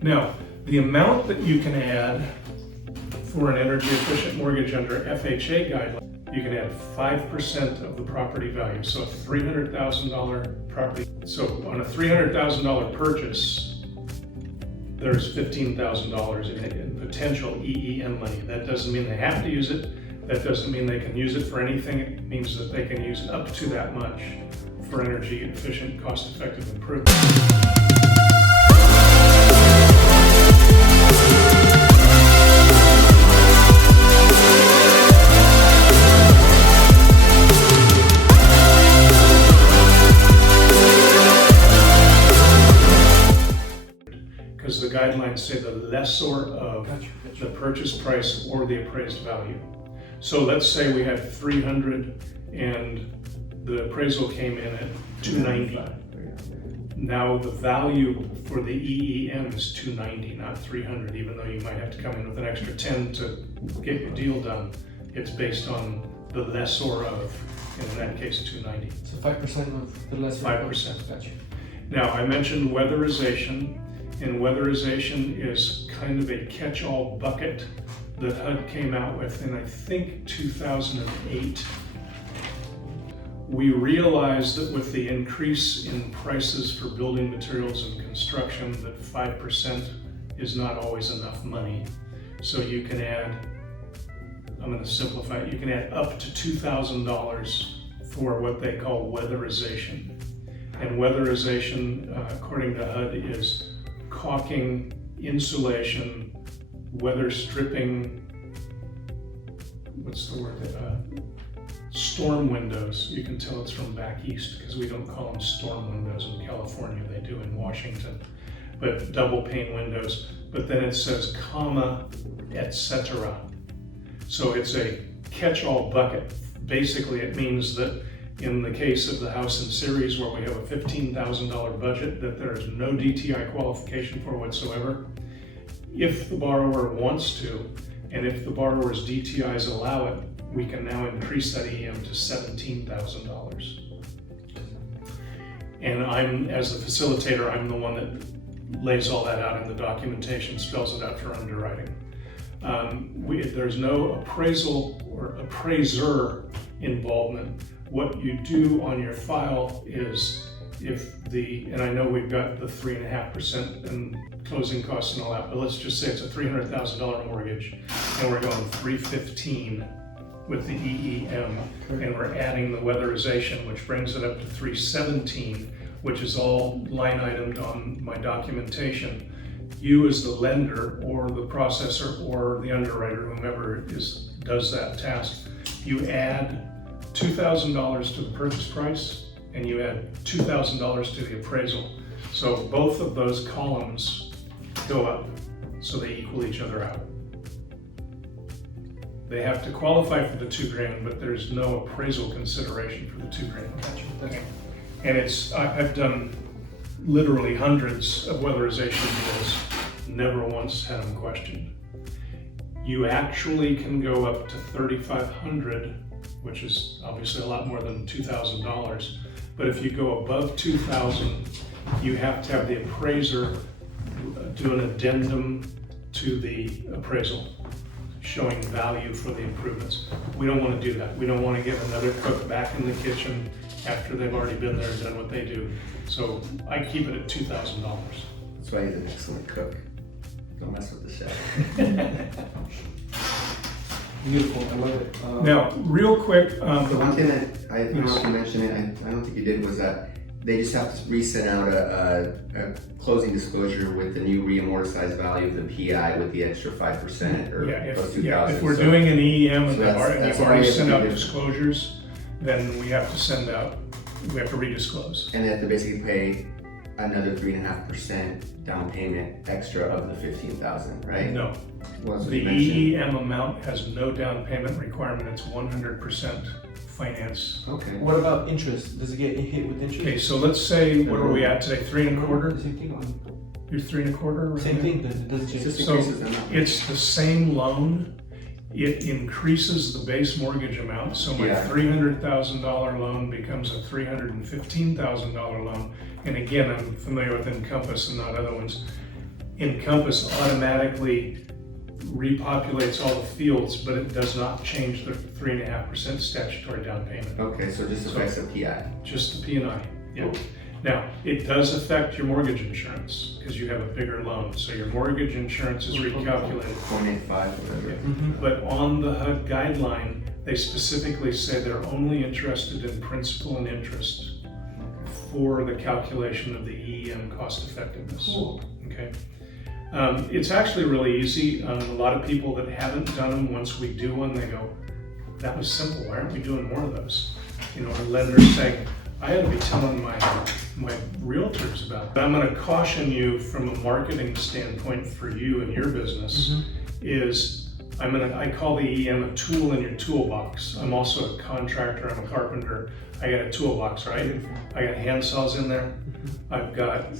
Now, the amount that you can add for an energy efficient mortgage under FHA guidelines, you can add 5% of the property value. So a $300,000 property. So on a $300,000 purchase, there's $15,000 in potential EEM money. That doesn't mean they have to use it. That doesn't mean they can use it for anything. It means that they can use up to that much for energy efficient, cost effective improvement. Because the guidelines say the lessor of the purchase price or the appraised value. So let's say we had 300 and the appraisal came in at 290. Now the value for the EEM is 290, not 300, even though you might have to come in with an extra 10 to get your deal done. It's based on the lessor of, in that case, 290. So 5% of the lessor. 5%. Gotcha. Now I mentioned weatherization. And weatherization is kind of a catch-all bucket that HUD came out with in, I think, 2008. We realized that with the increase in prices for building materials and construction, that 5% is not always enough money. So you can add, I'm going to simplify it, you can add up to $2,000 for what they call weatherization. And weatherization, according to HUD, is caulking, insulation, weather stripping, what's the word? Storm windows. You can tell it's from back east because we don't call them storm windows in California, they do in Washington. But double pane windows, but then it says comma, etc. So it's a catch-all bucket. Basically it means that in the case of the house in series where we have a $15,000 budget that there is no DTI qualification for whatsoever, if the borrower wants to, and if the borrower's DTIs allow it, we can now increase that EM to $17,000. And I'm, as the facilitator, I'm the one that lays all that out in the documentation, spells it out for underwriting. There's no appraisal or appraiser involvement. What you do on your file is and I know we've got the 3.5% and closing costs and all that, but let's just say it's a $300,000 mortgage and we're going 315 with the EEM and we're adding the weatherization, which brings it up to 317, which is all line itemed on my documentation. You as the lender or the processor or the underwriter, whomever does that task, you add $2,000 to the purchase price and you add $2,000 to the appraisal. So both of those columns go up so they equal each other out. They have to qualify for the $2,000, but there's no appraisal consideration for the $2,000. And I've done literally hundreds of weatherization deals, never once had them questioned. You actually can go up to $3,500, which is obviously a lot more than $2,000. But if you go above $2,000, you have to have the appraiser do an addendum to the appraisal showing value for the improvements. We don't want to do that. We don't want to get another cook back in the kitchen after they've already been there and done what they do. So I keep it at $2,000. That's why he's an excellent cook. Don't mess with the chef. Beautiful, I love it. Now, real quick. The one thing that I don't know if you mentioned it, I don't think you did, was that they just have to resend out a closing disclosure with the new re-amortized value of the PI with the extra 5% or plus 2,000. If we're doing an EEM and you've already sent out disclosures, then we have to redisclose. And they have to basically pay another 3.5% down payment extra of the 15,000, right? No. Well, that's what The you mentioned. EEM amount has no down payment requirement. It's 100% finance. Okay. What about interest? Does it get hit with interest? Okay, so let's say, what are we at today? 3 1/4? Same thing. You're 3 1/4? Same thing, then it doesn't change. Just So increases the amount. it's the same loan. It increases the base mortgage amount. So my $300,000 loan becomes a $315,000 loan. And again, I'm familiar with Encompass and not other ones. Encompass automatically repopulates all the fields, but it does not change the 3.5% statutory down payment. Okay, so it just affects the PI. Just the P&I, yeah. Now, it does affect your mortgage insurance because you have a bigger loan, so your mortgage insurance is recalculated. 0.85, whatever. Mm-hmm. But on the HUD guideline, they specifically say they're only interested in principal and interest for the calculation of the EEM cost effectiveness. Cool. Okay. It's actually really easy. A lot of people that haven't done them, once we do one, they go, that was simple, why aren't we doing more of those? You know, our lenders saying, I ought to be telling my realtors about it. But I'm going to caution you from a marketing standpoint for you and your business is I call the EM a tool in your toolbox. I'm also a contractor, I'm a carpenter. I got a toolbox, right? I got hand saws in there. I've got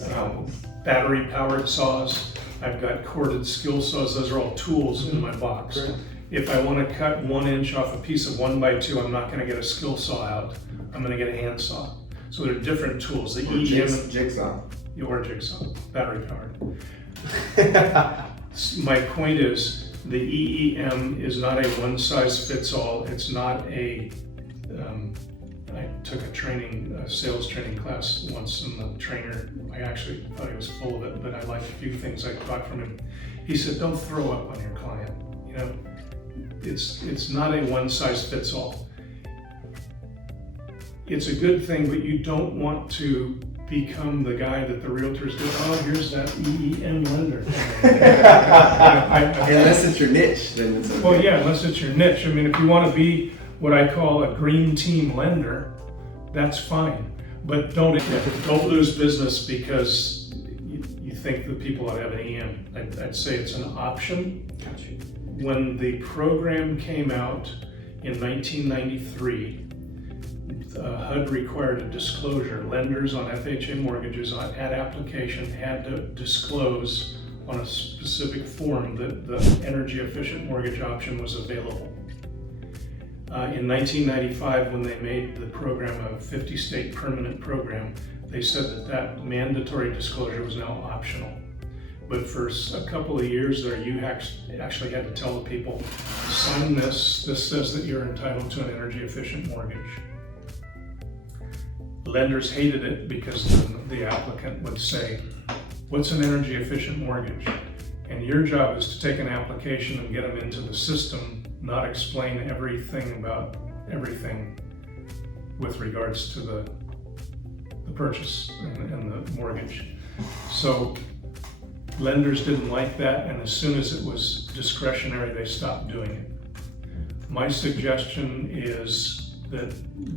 battery powered saws. I've got corded skill saws. Those are all tools in my box. Great. If I want to cut 1 inch off a piece of 1x2, I'm not going to get a skill saw out. I'm going to get a hand saw. So they're different tools. The EM jigsaw. Or jigsaw, battery powered. My point is, the EEM is not a one size fits all. It's not a. I took a sales training class once, and the trainer, I actually thought he was full of it, but I liked a few things I got from him. He said, "Don't throw up on your client. You know, it's not a one size fits all. It's a good thing, but you don't want to become the guy that the realtors go, oh, here's that EEM lender." Unless it's your niche, then it's okay. Well, yeah, unless it's your niche. I mean, if you want to be what I call a green team lender, that's fine. But don't lose business because you think that people ought to have an EM. I'd say it's an option. Gotcha. When the program came out in 1993, HUD required a disclosure. Lenders on FHA mortgages at application had to disclose on a specific form that the energy efficient mortgage option was available. In 1995, when they made the program a 50-state permanent program, they said that mandatory disclosure was now optional. But for a couple of years there, you actually had to tell the people, sign this. This says that you're entitled to an energy efficient mortgage. Lenders hated it because the applicant would say, what's an energy efficient mortgage? And your job is to take an application and get them into the system, not explain everything about everything with regards to the purchase and the mortgage. So lenders didn't like that, and as soon as it was discretionary, they stopped doing it. My suggestion is that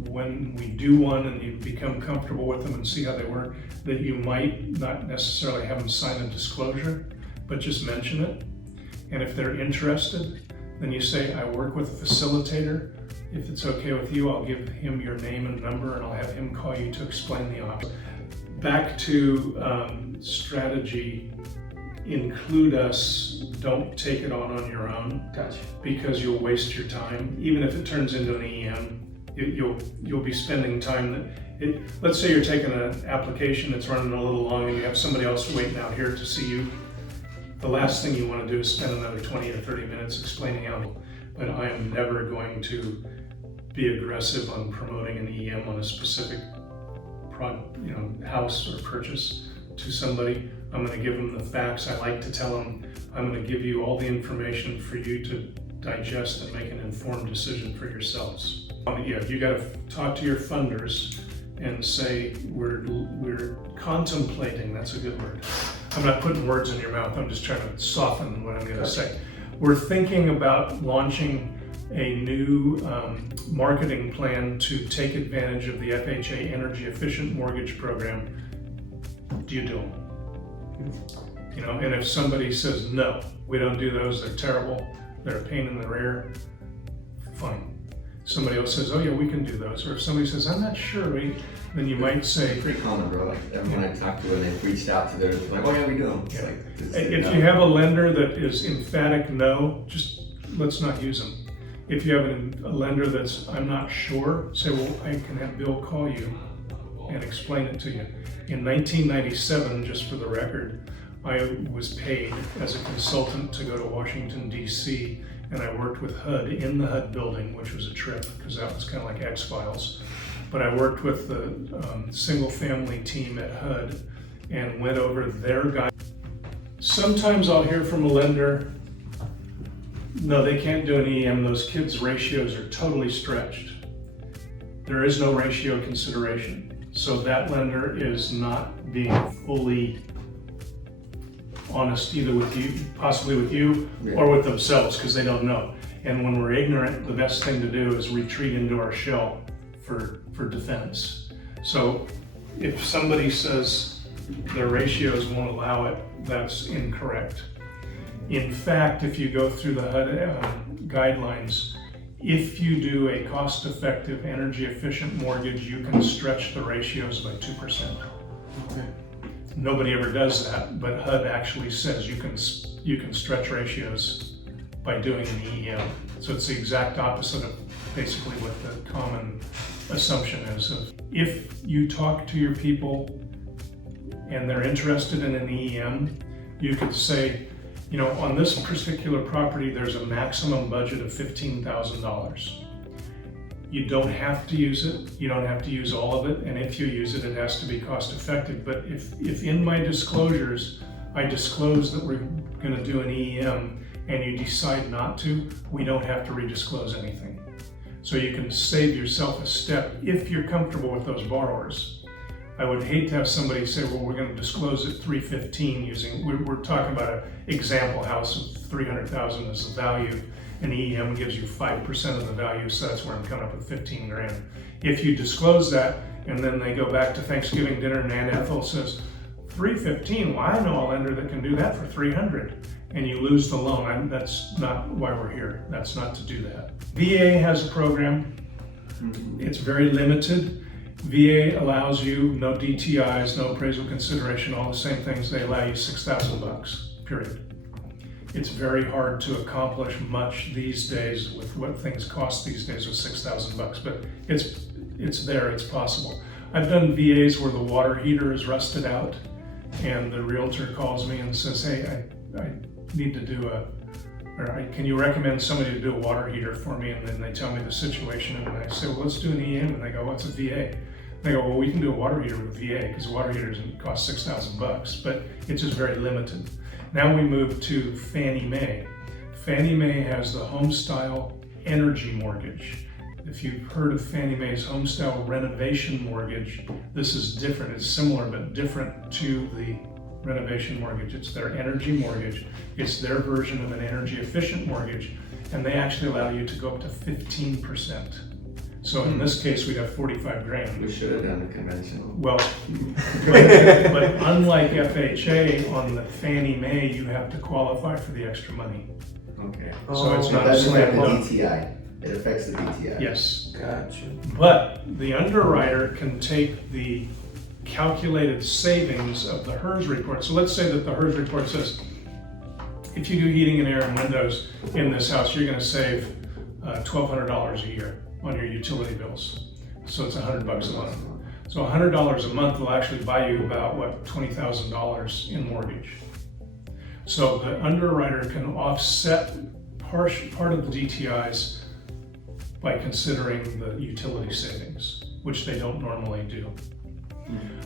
when we do one and you become comfortable with them and see how they work, that you might not necessarily have them sign a disclosure, but just mention it. And if they're interested, then you say, I work with a facilitator. If it's okay with you, I'll give him your name and number and I'll have him call you to explain the option. Back to strategy, include us, don't take it on your own. Gotcha. Because you'll waste your time. Even if it turns into an EM, you'll be spending time let's say you're taking an application that's running a little long and you have somebody else waiting out here to see you. The last thing you want to do is spend another 20 or 30 minutes explaining how, but I am never going to be aggressive on promoting an EM on a specific house or purchase to somebody. I'm going to give them the facts. I like to tell them, I'm going to give you all the information for you to digest and make an informed decision for yourselves. You got to talk to your funders and say, we're contemplating, that's a good word. I'm not putting words in your mouth, I'm just trying to soften what I'm going to say. We're thinking about launching a new marketing plan to take advantage of the FHA Energy Efficient Mortgage Program. Do you do them? And if somebody says, no, we don't do those, they're terrible, they're a pain in the rear, fine. Somebody else says, oh yeah, we can do those. Or if somebody says, I'm not sure, then you might say. It's pretty common, bro. Like everyone I talked to, and they've reached out to theirs, like, oh yeah, we do them. Yeah. If you have a lender that is emphatic no, just let's not use them. If you have a lender that's, I'm not sure, say, well, I can have Bill call you and explain it to you. In 1997, just for the record, I was paid as a consultant to go to Washington, DC, and I worked with HUD in the HUD building, which was a trip because that was kind of like X-Files. But I worked with the single family team at HUD and went over their guide. Sometimes I'll hear from a lender, no, they can't do an EM, those kids' ratios are totally stretched. There is no ratio consideration. So that lender is not being fully honest either with you, possibly with you, or with themselves because they don't know. And when we're ignorant, the best thing to do is retreat into our shell for defense. So if somebody says their ratios won't allow it, that's incorrect. In fact, if you go through the HUD guidelines, if you do a cost-effective, energy-efficient mortgage, you can stretch the ratios by 2%. Okay. Nobody ever does that, but HUD actually says you can stretch ratios by doing an EEM. So it's the exact opposite of basically what the common assumption is. If you talk to your people and they're interested in an EEM, you could say, you know, on this particular property, there's a maximum budget of $15,000. You don't have to use it. You don't have to use all of it. And if you use it, it has to be cost effective. But if in my disclosures, I disclose that we're going to do an EEM and you decide not to, we don't have to redisclose anything. So you can save yourself a step if you're comfortable with those borrowers. I would hate to have somebody say, well, we're going to disclose at 315 using, we're talking about an example house of 300,000 as the value. An EEM gives you 5% of the value, so that's where I'm coming up with 15 grand. If you disclose that, and then they go back to Thanksgiving dinner and Aunt Ethel says, 315, well, I know a lender that can do that for 300, and you lose the loan. That's not why we're here. That's not to do that. VA has a program. It's very limited. VA allows you no DTIs, no appraisal consideration, all the same things. They allow you $6,000, period. It's very hard to accomplish much these days with what things cost these days with $6,000, but it's there, it's possible. I've done VAs where the water heater is rusted out and the realtor calls me and says, hey, I need to do can you recommend somebody to do a water heater for me? And then they tell me the situation and I say, well, let's do an EM. And they go, what's a VA? They go, well, we can do a water heater with VA because a water heater doesn't cost $6,000, but it's just very limited. Now we move to Fannie Mae. Fannie Mae has the Homestyle Energy Mortgage. If you've heard of Fannie Mae's Homestyle Renovation Mortgage, this is different. It's similar but different to the renovation mortgage. It's their energy mortgage. It's their version of an energy efficient mortgage, and they actually allow you to go up to 15%. So in this case, we'd have 45 grand. We should have done the conventional. Well, but unlike FHA, on the Fannie Mae, you have to qualify for the extra money. Okay. So it's not That's like the slam DTI. It affects the DTI. Yes. Gotcha. But the underwriter can take the calculated savings of the HERS report. So let's say that the HERS report says, if you do heating and air and windows in this house, you're going to save $1,200 a year on your utility bills. So it's $100 a month. So $100 a month will actually buy you about, what, $20,000 in mortgage. So the underwriter can offset part of the DTIs by considering the utility savings, which they don't normally do.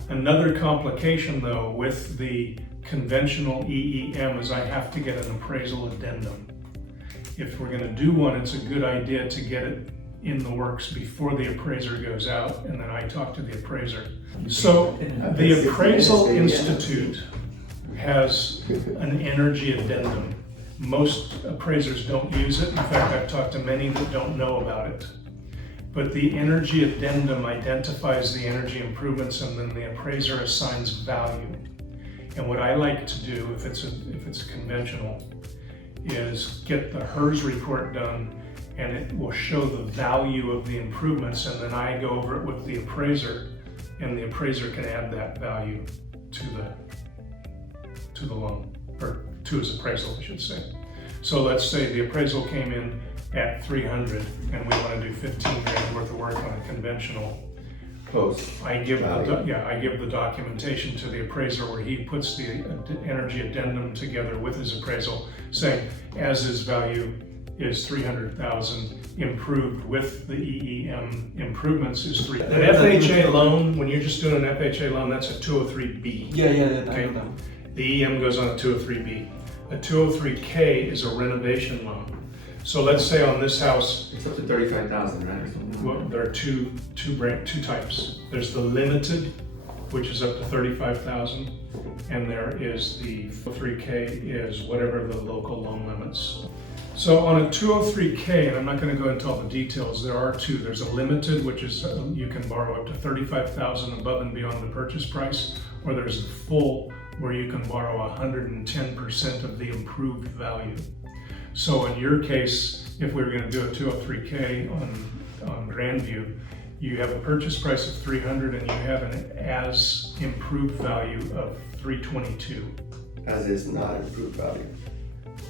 Another complication, though, with the conventional EEM is I have to get an appraisal addendum. If we're going to do one, it's a good idea to get it in the works before the appraiser goes out, and then I talk to the appraiser. So the Appraisal Institute has an energy addendum. Most appraisers don't use it. In fact, I've talked to many that don't know about it. But the energy addendum identifies the energy improvements, and then the appraiser assigns value. And what I like to do, if it's conventional, is get the HERS report done, and it will show the value of the improvements, and then I go over it with the appraiser, and the appraiser can add that value to the loan, or to his appraisal, I should say. So let's say the appraisal came in at 300 and we want to do 15 grand worth of work on a conventional. post. I give the documentation to the appraiser where he puts the energy addendum together with his appraisal, saying as his value is 300,000, improved with the EEM improvements is 3. An FHA loan, when you're just doing an FHA loan, that's a 203B. Yeah, I know that. The EM goes on a 203B. A 203K is a renovation loan. So let's say on this house, It's up to 35,000, right? Or something. well, there are two types. There's the limited, which is up to 35,000, and there is the 3K is whatever the local loan limits. So on a 203K, and I'm not going to go into all the details, there are two. There's a limited, which is you can borrow up to 35,000 above and beyond the purchase price, or there's the full, where you can borrow 110% of the improved value. So in your case, if we were going to do a 203K on Grandview, you have a purchase price of 300 and you have an as improved value of 322. As is not improved value.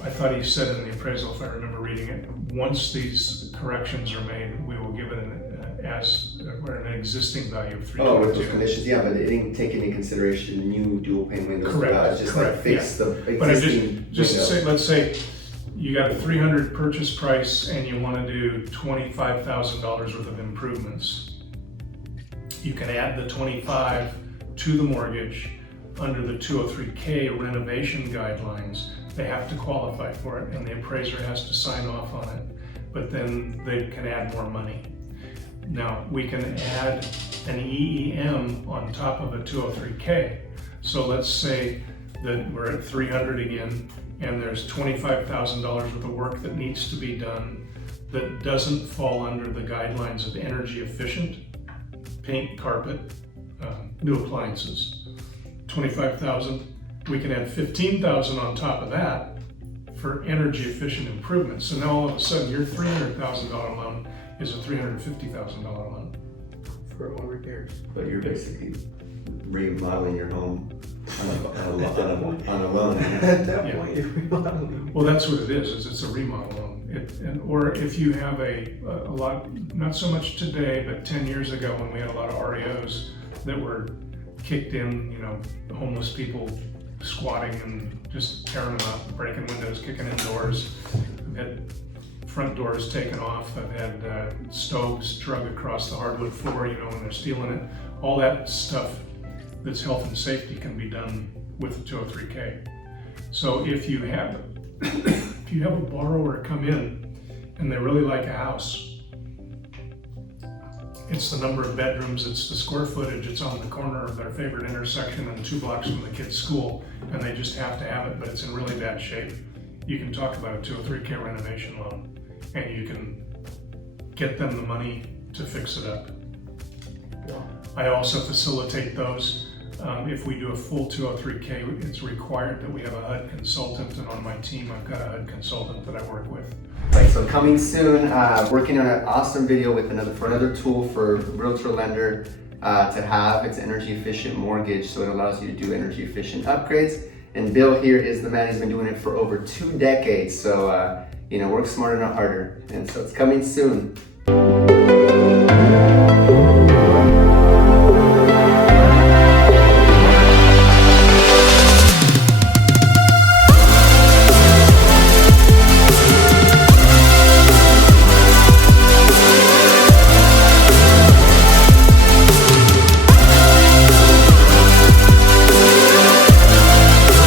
I thought he said in the appraisal, if I remember reading it, once these corrections are made, we will give it an existing value of 322. Oh, with those conditions, yeah, but it didn't take into consideration new dual pane windows. Correct, It's just correct, like fix the existing But I just window. say, let's say you got a 300 purchase price and you want to do $25,000 worth of improvements. You can add the 25 to the mortgage under the 203K renovation guidelines. They have to qualify for it and the appraiser has to sign off on it, but then they can add more money. Now, we can add an EEM on top of a 203K. So let's say that we're at 300 again, and there's $25,000 worth of work that needs to be done that doesn't fall under the guidelines of energy efficient, paint, carpet, new appliances. 25,000, we can add 15,000 on top of that for energy efficient improvements. So now all of a sudden your $300,000 loan is a $350,000 loan. For home repairs. But you're basically remodeling your home on a loan. At that Yeah. point, you're remodeling. Well, that's what it is it's a remodel loan. Or if you have a lot, not so much today, but 10 years ago when we had a lot of REOs that were kicked in, homeless people squatting and just tearing them up, breaking windows, kicking in doors. I've had front doors taken off. I've had stoves drug across the hardwood floor, when they're stealing it. All that stuff that's health and safety can be done with the 203K. So if you have a borrower come in and they really like a house, it's the number of bedrooms, it's the square footage, it's on the corner of their favorite intersection and 2 blocks from the kid's school, and they just have to have it, but it's in really bad shape. You can talk about a 203K renovation loan, and you can get them the money to fix it up. I also facilitate those. If we do a full 203K, it's required that we have a HUD consultant, and on my team, I've got a HUD consultant that I work with. Right, so coming soon, working on an awesome video with another tool for realtor lender to have. It's energy efficient mortgage, so it allows you to do energy efficient upgrades. And Bill here is the man who's been doing it for over 2 decades. So, work smarter, not harder. And so it's coming soon.